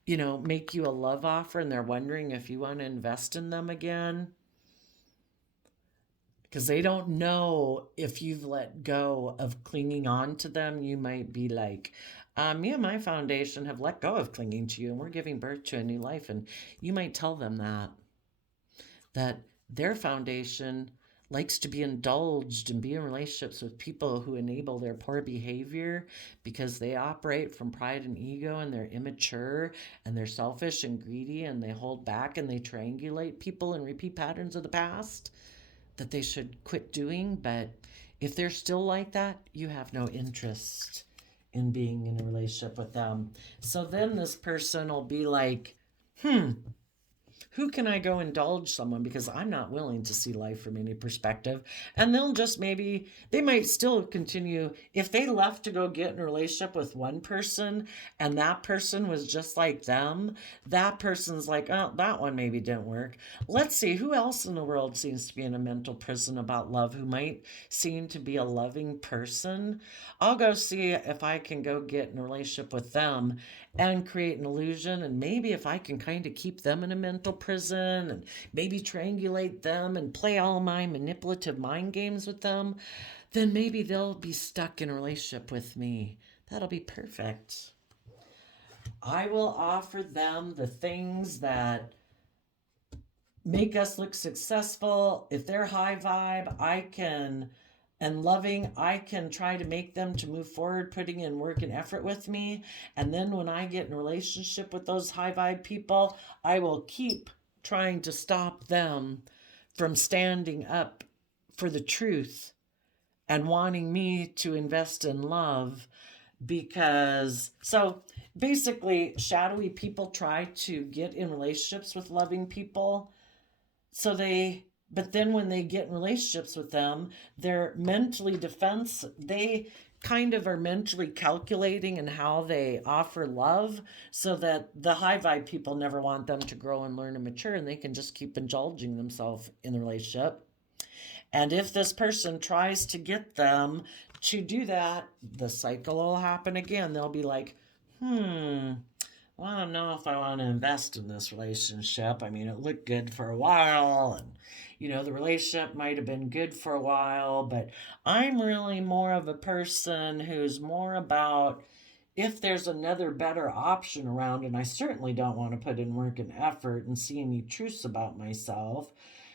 make you a love offer and they're wondering if you want to invest in them again, because they don't know if you've let go of clinging on to them. You might be like, me and my foundation have let go of clinging to you and we're giving birth to a new life. And you might tell them that their foundation likes to be indulged and be in relationships with people who enable their poor behavior because they operate from pride and ego and they're immature and they're selfish and greedy and they hold back and they triangulate people and repeat patterns of the past that they should quit doing. But if they're still like that, you have no interest in being in a relationship with them. So then this person will be like, who can I go indulge someone, because I'm not willing to see life from any perspective. And they'll just they might still continue. If they left to go get in a relationship with one person and that person was just like them, that person's like, oh, that one maybe didn't work. Let's see, who else in the world seems to be in a mental prison about love, who might seem to be a loving person? I'll go see if I can go get in a relationship with them and create an illusion. And maybe if I can kind of keep them in a mental prison and maybe triangulate them and play all my manipulative mind games with them, then maybe they'll be stuck in a relationship with me. That'll be perfect. I will offer them the things that make us look successful. If they're high vibe, and loving, I can try to make them to move forward, putting in work and effort with me. And then when I get in a relationship with those high vibe people, I will keep trying to stop them from standing up for the truth and wanting me to invest in love. Because, so basically, shadowy people try to get in relationships with loving people. But then when they get in relationships with them, they're mentally they kind of are mentally calculating in how they offer love, so that the high vibe people never want them to grow and learn and mature, and they can just keep indulging themselves in the relationship. And if this person tries to get them to do that, the cycle will happen again. They'll be like, well, I don't know if I want to invest in this relationship. I mean, it looked good for a while, and the relationship might have been good for a while, but I'm really more of a person who's more about if there's another better option around, and I certainly don't want to put in work and effort and see any truths about myself.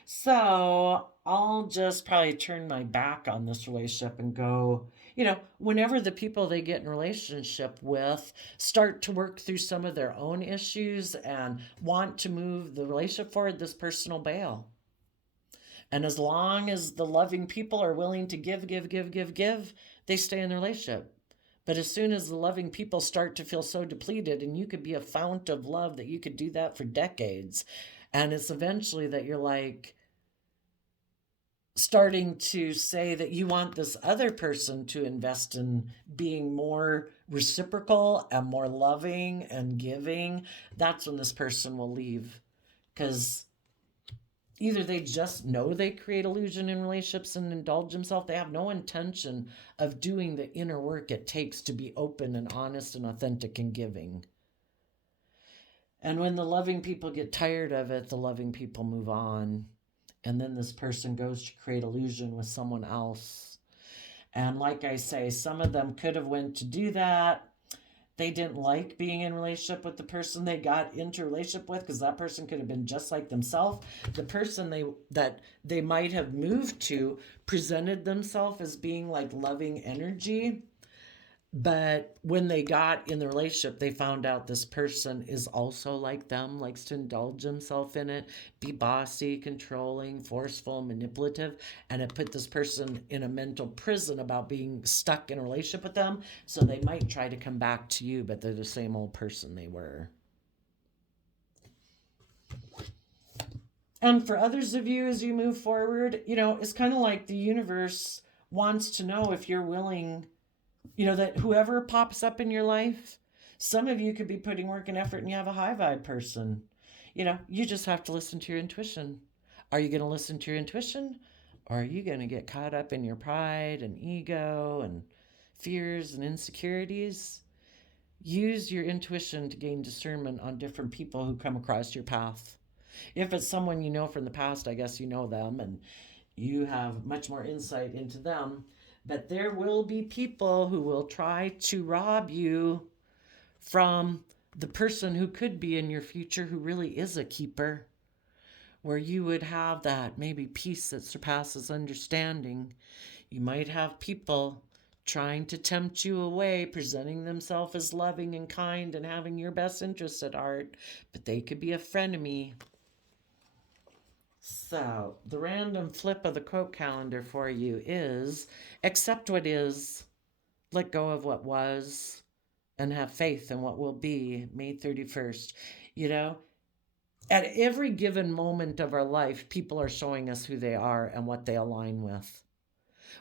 So I'll just probably turn my back on this relationship and go, whenever the people they get in a relationship with start to work through some of their own issues and want to move the relationship forward, this person will bail. And as long as the loving people are willing to give, they stay in the relationship. But as soon as the loving people start to feel so depleted, and you could be a fount of love that you could do that for decades, and it's eventually that you're like starting to say that you want this other person to invest in being more reciprocal and more loving and giving, that's when this person will leave. Because either they just know they create illusion in relationships and indulge themselves. They have no intention of doing the inner work it takes to be open and honest and authentic and giving. And when the loving people get tired of it, the loving people move on. And then this person goes to create illusion with someone else. And like I say, some of them could have went to do that. They didn't like being in a relationship with the person they got into a relationship with, because that person could have been just like themselves. The person that they might have moved to presented themselves as being like loving energy. But when they got in the relationship, they found out this person is also like them, likes to indulge himself in it, be bossy, controlling, forceful, manipulative. And it put this person in a mental prison about being stuck in a relationship with them. So they might try to come back to you, but they're the same old person they were. And for others of you, as you move forward, it's kind of like the universe wants to know if you're willing, that whoever pops up in your life, some of you could be putting work and effort and you have a high vibe person. You just have to listen to your intuition. Are you going to listen to your intuition, Or are you going to get caught up in your pride and ego and fears and insecurities? Use your intuition to gain discernment on different people who come across your path. If it's someone you know from the past, I guess you know them and you have much more insight into them. But there will be people who will try to rob you from the person who could be in your future who really is a keeper, where you would have that maybe peace that surpasses understanding. You might have people trying to tempt you away, presenting themselves as loving and kind and having your best interests at heart, but they could be a frenemy. So, the random flip of the quote calendar for you is accept what is, let go of what was, and have faith in what will be May 31st. You know, at every given moment of our life, people are showing us who they are and what they align with.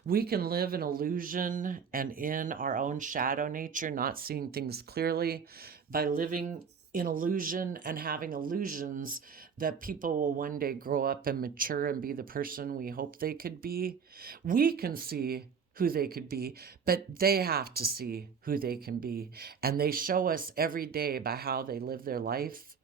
We can live in illusion and in our own shadow nature, not seeing things clearly, by living in illusion and having illusions that people will one day grow up and mature and be the person we hope they could be. We can see who they could be, but they have to see who they can be. And they show us every day by how they live their life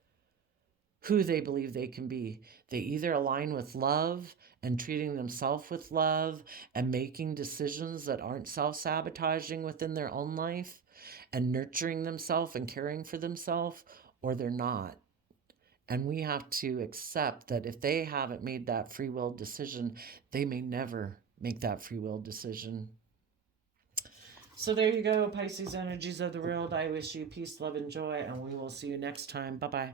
who they believe they can be. They either align with love and treating themselves with love and making decisions that aren't self-sabotaging within their own life and nurturing themselves and caring for themselves, or they're not. And we have to accept that if they haven't made that free will decision, they may never make that free will decision. So there you go, Pisces energies of the world. I wish you peace, love, and joy, and we will see you next time. Bye-bye.